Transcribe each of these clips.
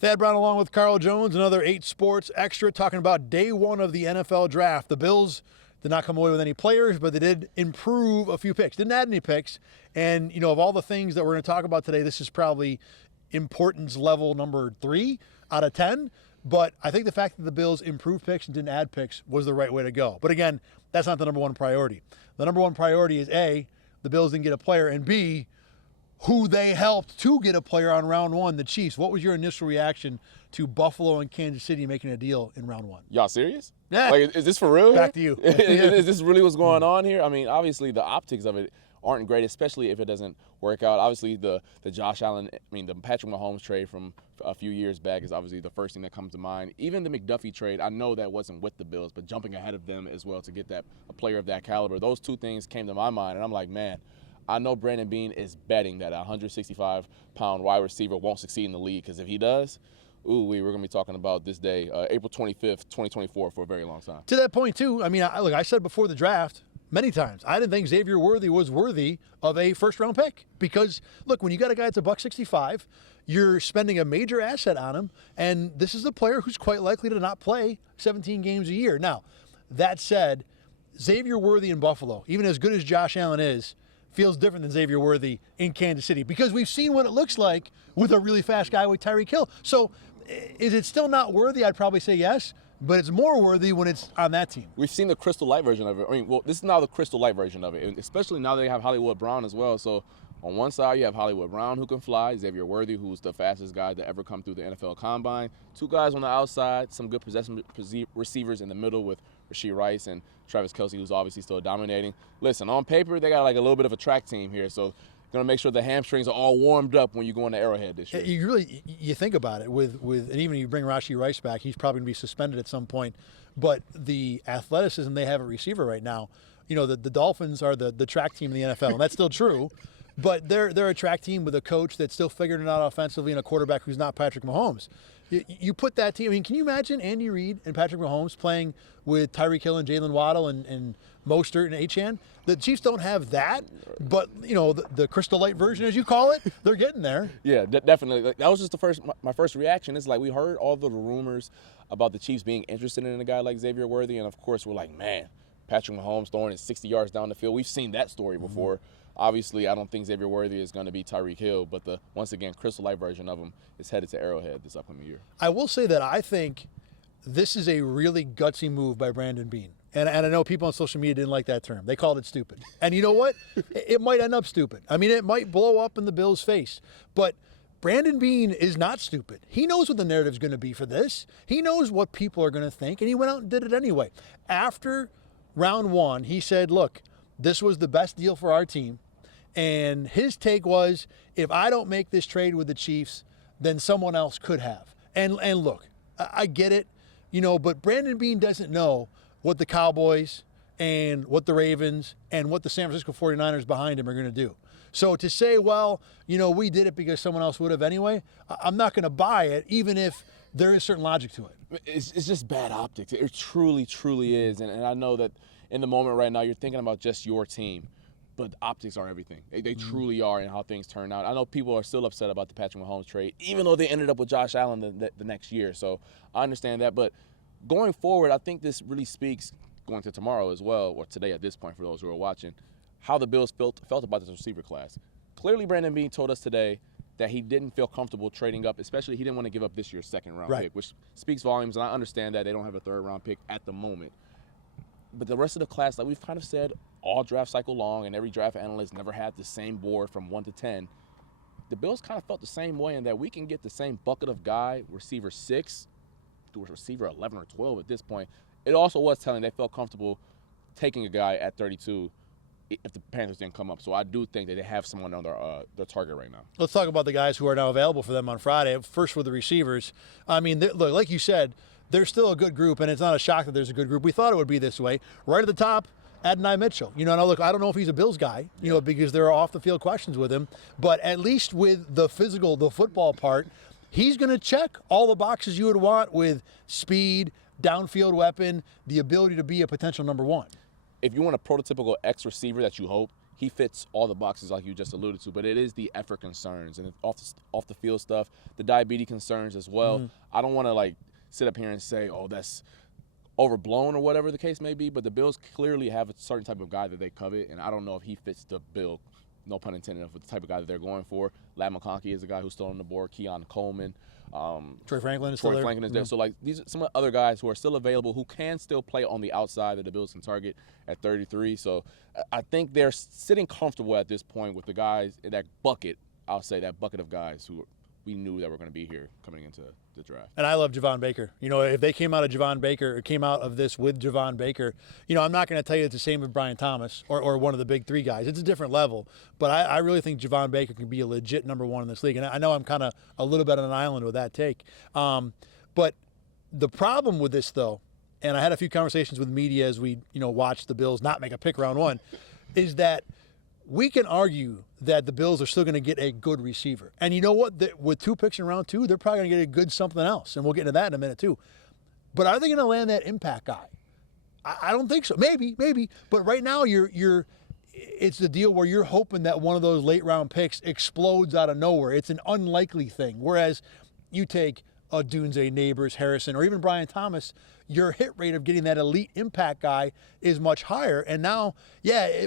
Thad Brown along with Carl Jones, another 8 Sports Extra, talking about day one of the NFL draft. The Bills did not come away with any players, but they did improve a few picks. Didn't add any picks. And, of all the things that we're going to talk about today, this is probably importance level number 3 out of 10. But I think the fact that the Bills improved picks and didn't add picks was the right way to go. But again, that's not the number one priority. The number one priority is A, the Bills didn't get a player, and B, who they helped to get a player on round 1, the Chiefs. What was your initial reaction to Buffalo and Kansas City making a deal in round 1? Y'all serious? Yeah. Like, is this for real? Back to you. Is this really what's going on here? I mean, obviously the optics of it aren't great, especially if it doesn't work out. Obviously the Josh Allen, the Patrick Mahomes trade from a few years back is obviously the first thing that comes to mind. Even the McDuffie trade, I know that wasn't with the Bills, but jumping ahead of them as well to get a player of that caliber, those two things came to my mind, and I'm like, man, I know Brandon Beane is betting that a 165-pound wide receiver won't succeed in the league, because if he does, we're going to be talking about this day, April 25th, 2024, for a very long time. To that point, too, I said before the draft many times, I didn't think Xavier Worthy was worthy of a first-round pick because, look, when you got a guy that's $165, you're spending a major asset on him, and this is a player who's quite likely to not play 17 games a year. Now, that said, Xavier Worthy in Buffalo, even as good as Josh Allen is, feels different than Xavier Worthy in Kansas City because we've seen what it looks like with a really fast guy with Tyreek Hill. So is it still not worthy? I'd probably say yes, but it's more worthy when it's on that team. We've seen the Crystal Light version of it. This is now the Crystal Light version of it, and especially now they have Hollywood Brown as well. So on one side, you have Hollywood Brown, who can fly, Xavier Worthy, who's the fastest guy to ever come through the NFL Combine. 2 guys on the outside, some good possession receivers in the middle with Rashee Rice and Travis Kelce, who's obviously still dominating. Listen, on paper, they got like a little bit of a track team here, so going to make sure the hamstrings are all warmed up when you go into Arrowhead this year. You think about it, with and even if you bring Rashee Rice back, he's probably going to be suspended at some point. But the athleticism they have at receiver right now, the Dolphins are the track team in the NFL, and that's still true. But they're a track team with a coach that's still figuring it out offensively and a quarterback who's not Patrick Mahomes. You put that team, can you imagine Andy Reid and Patrick Mahomes playing with Tyreek Hill and Jalen Waddle and Mostert and Achane? The Chiefs don't have that, but, the Crystal Light version, as you call it, they're getting there. Yeah, definitely. That was just my first reaction. It's like we heard all the rumors about the Chiefs being interested in a guy like Xavier Worthy, and, of course, we're like, man, Patrick Mahomes throwing it 60 yards down the field. We've seen that story before. Mm-hmm. Obviously, I don't think Xavier Worthy is going to be Tyreek Hill, but the, once again, Crystal Light version of him is headed to Arrowhead this upcoming year. I will say that I think this is a really gutsy move by Brandon Beane. And I know people on social media didn't like that term. They called it stupid. And you know what? It might end up stupid. I mean, it might blow up in the Bills' face. But Brandon Beane is not stupid. He knows what the narrative's going to be for this. He knows what people are going to think, and he went out and did it anyway. After round 1, he said, look, this was the best deal for our team. And his take was, if I don't make this trade with the Chiefs, then someone else could have. And look, I get it, but Brandon Beane doesn't know what the Cowboys and what the Ravens and what the San Francisco 49ers behind him are going to do. So to say, well, we did it because someone else would have anyway, I'm not going to buy it, even if there is certain logic to it. It's just bad optics. It truly, truly is. And I know that in the moment right now, you're thinking about just your team. But optics are everything. They truly are in how things turn out. I know people are still upset about the Patrick Mahomes trade, even though they ended up with Josh Allen the next year. So I understand that. But going forward, I think this really speaks, going to tomorrow as well, or today at this point for those who are watching, how the Bills felt about this receiver class. Clearly, Brandon Beane told us today that he didn't feel comfortable trading up, especially he didn't want to give up this year's second-round pick, which speaks volumes. And I understand that they don't have a third-round pick at the moment. But the rest of the class, like we've kind of said all draft cycle long, and every draft analyst never had the same board from 1 to 10, the Bills kind of felt the same way in that we can get the same bucket of guy, receiver 6, to receiver 11 or 12 at this point. It also was telling they felt comfortable taking a guy at 32 if the Panthers didn't come up. So I do think that they have someone on their target right now. Let's talk about the guys who are now available for them on Friday. First with the receivers. I mean, look, like you said, they're still a good group, and it's not a shock that there's a good group. We thought it would be this way. Right at the top, Adonai Mitchell. Now, look, I don't know if he's a Bills guy, because there are off-the-field questions with him. But at least with the physical, the football part, he's going to check all the boxes you would want with speed, downfield weapon, the ability to be a potential number 1. If you want a prototypical X receiver that you hope, he fits all the boxes like you just alluded to, but it is the effort concerns and off the field stuff, the diabetes concerns as well. I don't want to like sit up here and say, oh, that's overblown or whatever the case may be, but the Bills clearly have a certain type of guy that they covet, and I don't know if he fits the bill, no pun intended, of the type of guy that they're going for. Ladd McConkey is a guy who's still on the board, Keon Coleman. Troy Franklin is still there. There. So, like, these are some other guys who are still available who can still play on the outside that the Bills can target at 33. So, I think they're sitting comfortable at this point with the guys in that bucket, I'll say, that bucket of guys who we knew that were going to be here coming into the draft. And I love Javon Baker. You know, if they came out of Javon Baker, or came out of this with Javon Baker, you know, I'm not going to tell you it's the same with Brian Thomas or one of the big three guys. It's a different level. But I really think Javon Baker can be a legit number one in this league. And I know I'm kind of a little bit on an island with that take. But the problem with this, though, and I had a few conversations with media as we, you know, watched the Bills not make a pick round one, is that we can argue that the Bills are still going to get a good receiver. And you know what? With 2 picks in round 2, they're probably going to get a good something else. And we'll get into that in a minute, too. But are they going to land that impact guy? I don't think so. Maybe. But right now, it's the deal where you're hoping that one of those late round picks explodes out of nowhere. It's an unlikely thing. Whereas you take a Dunze, Neighbors, Harrison, or even Brian Thomas, your hit rate of getting that elite impact guy is much higher. And now,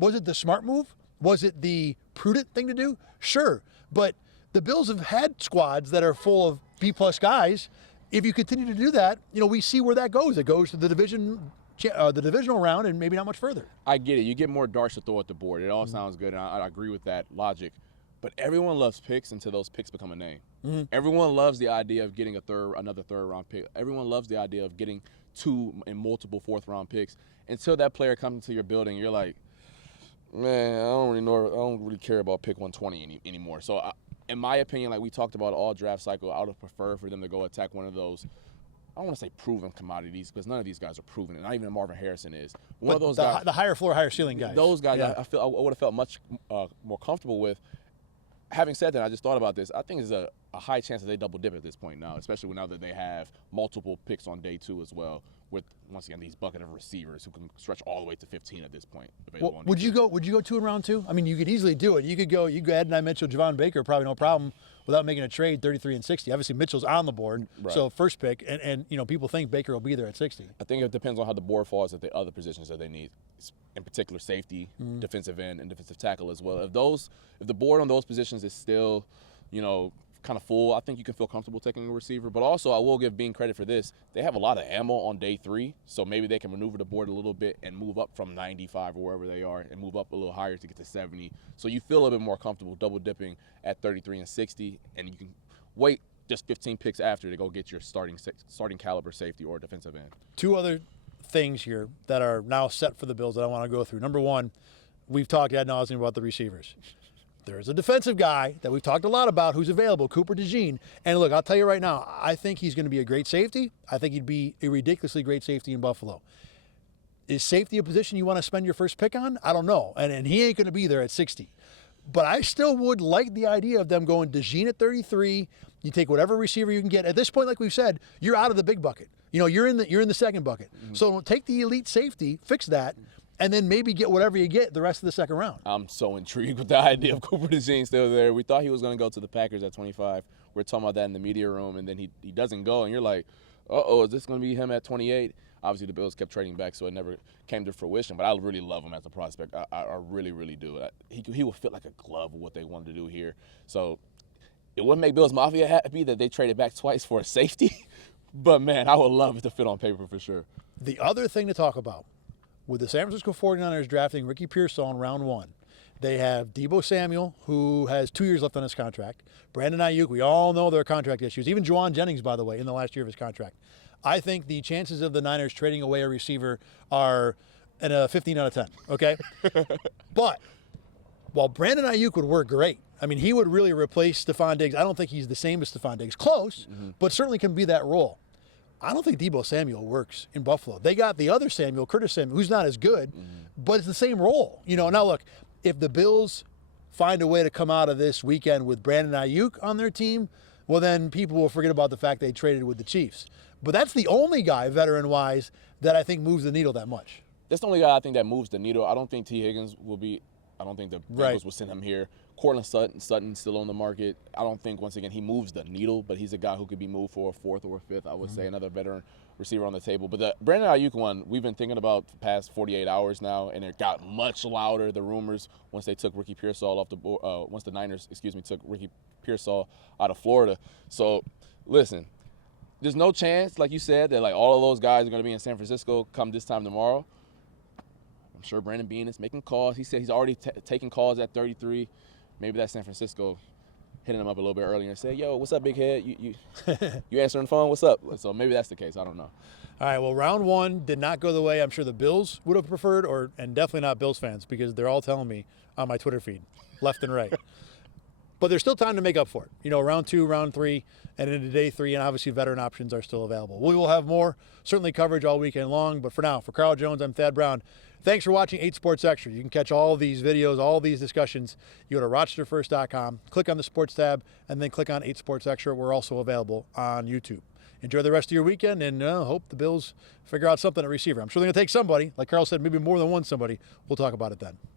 was it the smart move? Was it the prudent thing to do? Sure. But the Bills have had squads that are full of B-plus guys. If you continue to do that, you know, we see where that goes. It goes to the divisional round and maybe not much further. I get it. You get more darts to throw at the board. It all sounds good, and I agree with that logic. But everyone loves picks until those picks become a name. Everyone loves the idea of getting another third-round pick. Everyone loves the idea of getting 2 and multiple fourth-round picks. Until that player comes into your building, you're like, man, I don't really care about pick 120 anymore. So, in my opinion, like we talked about all draft cycle, I would have preferred for them to go attack one of those. I don't want to say proven commodities because none of these guys are proven, and not even Marvin Harrison is. One of those guys, the higher floor, higher ceiling guys. Those guys, I would have felt much more comfortable with. Having said that, I just thought about this. I think there's a high chance that they double dip at this point now, especially now that they have multiple picks on day 2 as well. With once again these bucket of receivers who can stretch all the way to 15 at this point. Would you go 2 in round 2? I mean, you could easily do it. You could go ahead and I mentioned Javon Baker, probably no problem without making a trade 33 and 60. Obviously Mitchell's on the board, right. So first pick, and you know people think Baker will be there at 60. I think it depends on how the board falls at the other positions that they need, in particular safety, defensive end, and defensive tackle as well. If the board on those positions is still, you know, kind of full, I think you can feel comfortable taking a receiver. But also, I will give Beane credit for this. They have a lot of ammo on day 3, so maybe they can maneuver the board a little bit and move up from 95 or wherever they are and move up a little higher to get to 70. So you feel a bit more comfortable double dipping at 33 and 60, and you can wait just 15 picks after to go get your starting caliber safety or defensive end. 2 other things here that are now set for the Bills that I want to go through. Number 1, we've talked ad nauseum about the receivers. There's a defensive guy that we've talked a lot about who's available, Cooper DeJean. And look, I'll tell you right now, I think he's going to be a great safety. I think he'd be a ridiculously great safety in Buffalo. Is safety a position you want to spend your first pick on? I don't know. And he ain't going to be there at 60. But I still would like the idea of them going DeJean at 33. You take whatever receiver you can get. At this point, like we've said, you're out of the big bucket. You know, you're in the second bucket. So take the elite safety, fix that, and then maybe get whatever you get the rest of the second round. I'm so intrigued with the idea of Cooper DeJean still there. We thought he was going to go to the Packers at 25. We're talking about that in the media room, and then he doesn't go, and you're like, uh-oh, is this going to be him at 28? Obviously, the Bills kept trading back, so it never came to fruition. But I really love him as a prospect. I really, really do. He will fit like a glove with what they wanted to do here. So it wouldn't make Bills Mafia happy that they traded back twice for a safety. But, man, I would love it to fit on paper for sure. The other thing to talk about, with the San Francisco 49ers drafting Ricky Pearsall in round 1, they have Deebo Samuel, who has 2 years left on his contract. Brandon Ayuk, we all know there are contract issues. Even Juwan Jennings, by the way, in the last year of his contract. I think the chances of the Niners trading away a receiver are in a 15 out of 10, okay? But while Brandon Ayuk would work great, I mean, he would really replace Stephon Diggs. I don't think he's the same as Stephon Diggs. Close, but certainly can be that role. I don't think Deebo Samuel works in Buffalo. They got the other Samuel, Curtis Samuel, who's not as good, but it's the same role. You know, now look, if the Bills find a way to come out of this weekend with Brandon Ayuk on their team, well, then people will forget about the fact they traded with the Chiefs. But that's the only guy, veteran-wise, that I think moves the needle that much. That's the only guy I think that moves the needle. I don't think T. Higgins will be I don't think the Bengals Right. will send him here. Cortland Sutton still on the market. I don't think, once again, he moves the needle, but he's a guy who could be moved for a fourth or a fifth, I would say, another veteran receiver on the table. But the Brandon Ayuk one, we've been thinking about the past 48 hours now, and it got much louder, the rumors, once they took Ricky Pearsall off the board, once the Niners, took Ricky Pearsall out of Florida. So, listen, there's no chance, like you said, that like all of those guys are going to be in San Francisco come this time tomorrow. I'm sure Brandon Beane is making calls. He said he's already taking calls at 33. Maybe that's San Francisco hitting him up a little bit earlier and say, yo, what's up, big head? You answering the phone? What's up? So maybe that's the case. I don't know. All right, well, round one did not go the way I'm sure the Bills would have preferred, and definitely not Bills fans, because they're all telling me on my Twitter feed, left and right. But there's still time to make up for it. You know, round two, round three, and into day three, and obviously veteran options are still available. We will have more, certainly coverage all weekend long, but for now, for Carl Jones, I'm Thad Brown. Thanks for watching 8 Sports Extra. You can catch all these videos, all these discussions. You go to RochesterFirst.com, click on the Sports tab, and then click on 8 Sports Extra. We're also available on YouTube. Enjoy the rest of your weekend, and hope the Bills figure out something at receiver. I'm sure they're going to take somebody. Like Carl said, maybe more than one somebody. We'll talk about it then.